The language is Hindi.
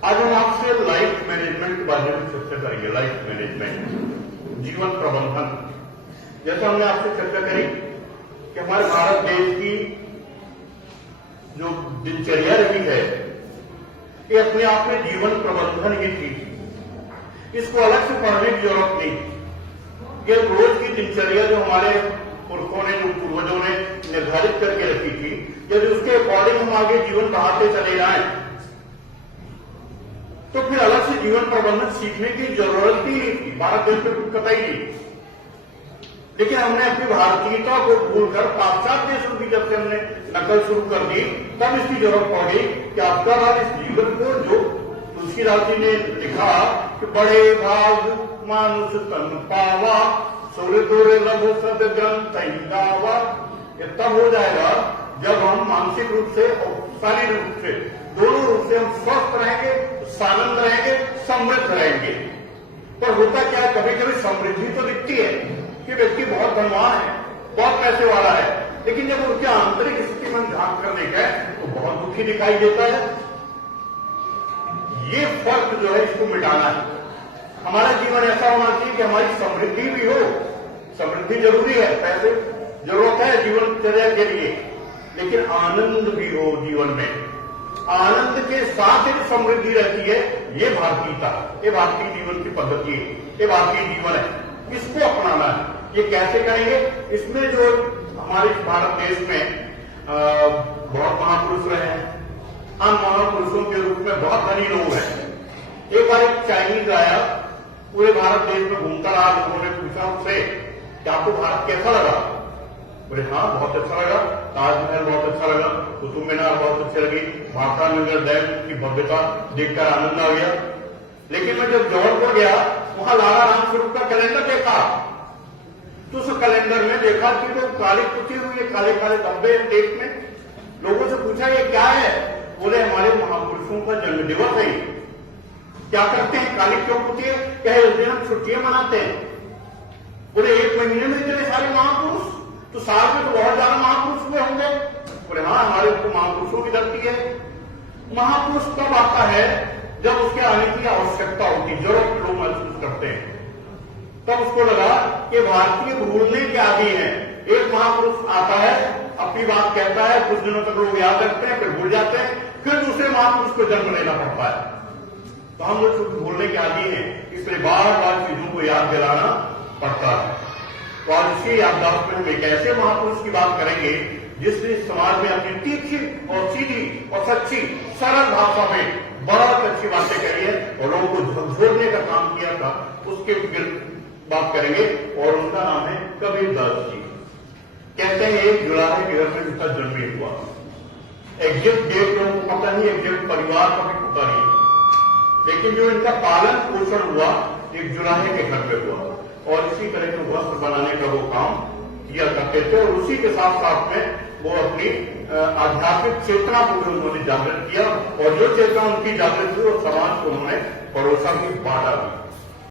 आज हम आपसे लाइफ मैनेजमेंट के बारे में चर्चा करेंगे। लाइफ मैनेजमेंट, जीवन प्रबंधन। जैसा हमने आपसे चर्चा करी कि हमारे भारत देश की जो दिनचर्या रही है, ये अपने आप में जीवन प्रबंधन ही थी। इसको अलग से पढ़ने की जरूरत नहीं। ये रोज की दिनचर्या जो हमारे पुरखों ने, जो पूर्वजों ने निर्धारित करके रखी थी, यदि उसके अकॉर्डिंग हम आगे जीवन बढ़ाते चले जाएं, तो फिर अलग से जीवन प्रबंधन सीखने की जरूरत ही नहीं थी। भारत देश में कुछ कतई नहीं। लेकिन हमने अपनी भारतीयता को भूलकर पाश्चात्य देशों की जब से हमने नकल शुरू कर दी, तब इसकी जरूरत पड़ी कि आपका राज इस जीवन को, जो तुलसीदास जी ने लिखा कि बड़े भाग मानुष तन पावा, सूर्य तोरे लभ सद ग्रंथ गावा, ये तब हो जाएगा जब हम मानसिक रूप से और शारीरिक रूप से, दोनों रूप से हम स्वस्थ रहेंगे, सानंद रहेंगे, समृद्ध रहेंगे। पर होता क्या है, कभी कभी समृद्धि तो दिखती है कि व्यक्ति बहुत धनवान है, बहुत पैसे वाला है, लेकिन जब उनके आंतरिक स्थिति में झांक करने का तो बहुत दुखी दिखाई देता है। ये फर्क जो है, इसको मिटाना है। हमारा जीवन ऐसा होना चाहिए कि हमारी समृद्धि भी हो। समृद्धि जरूरी है, पैसे जरूरत है जीवनचर्या के लिए, लेकिन आनंद भी हो जीवन में। आनंद के साथ ही समृद्धि रहती है। ये भारतीयता, ये भारतीय जीवन की पद्धति है, ये भारतीय जीवन है। इसको अपनाना है। ये कैसे करेंगे? इसमें जो हमारे भारत देश में बहुत महापुरुष रहे हैं, हम महापुरुषों के रूप में बहुत धनी लोग हैं। एक बार एक चाइनीज आया, पूरे भारत देश में घूमता रहा। लोगों ने पूछा उससे कि आपको भारत कैसा लगा? बोले हाँ बहुत अच्छा लगा, ताजमहल बहुत अच्छा लगा, कुतुब मीनार बहुत अच्छी लगी, भाखड़ा नगर डैम की भव्यता देखकर आनंद आ गया। लेकिन मैं जब जौनपुर गया, वहां लाला रामस्वरूप का कैलेंडर देखा, तो उस कैलेंडर में देखा कि वो काली पुती हुई है, काले काले धब्बे देश में। लोगों से पूछा ये क्या है? बोले हमारे महापुरुषों का जन्म दिवस है। क्या करते हैं? काली क्यों पुती है? क्या है, उस दिन हम छुट्टियां मनाते हैं। बोले एक महीने में इतने सारे महापुरुष, तो साल में तो बहुत ज्यादा महापुरुष हुए होंगे। बोले हाँ, हमारे तो महापुरुषों की धरती है। महापुरुष तब आता है जब उसके आने की आवश्यकता होती, जरूरत लोग महसूस करते हैं। तब उसको लगा कि भारतीय भूलने के आदि हैं। एक महापुरुष आता है, अपनी बात कहता है, कुछ दिनों तक लोग याद रखते हैं, फिर भूल जाते हैं, फिर दूसरे महापुरुष को जन्म लेना पड़ता है। तो हम लोग भूलने के आदि हैं, इसलिए बार बार चीजों को याद दिलाना पड़ता है। तो आज इसी याददाश्त में हम एक ऐसे महापुरुष की बात करेंगे जिसने समाज में अपनी तीखी और सीधी और सच्ची सरल भाषा में बहुत अच्छी बातें करी है और लोगों को झकझोरने का काम किया था। उसके बात करेंगे और उनका नाम है कबीरदास जी। कहते हैं 1 जुलाई के घर में उनका जन्म हुआ। एग्जैक्ट डेट लोगों को पता नहीं, एग्जैक्ट परिवार का भी पता नहीं, लेकिन जो इनका पालन पोषण हुआ 1 जुलाई के घर में हुआ। और इसी तरह के वस्त्र बनाने का वो काम किया करते थे। और उसी के साथ साथ में वो अपनी आध्यात्मिक चेतना को भी उन्होंने जागृत किया, और जो चेतना उनकी जागृत हुई वो समाज को उन्होंने परोसा भी, बांटा भी।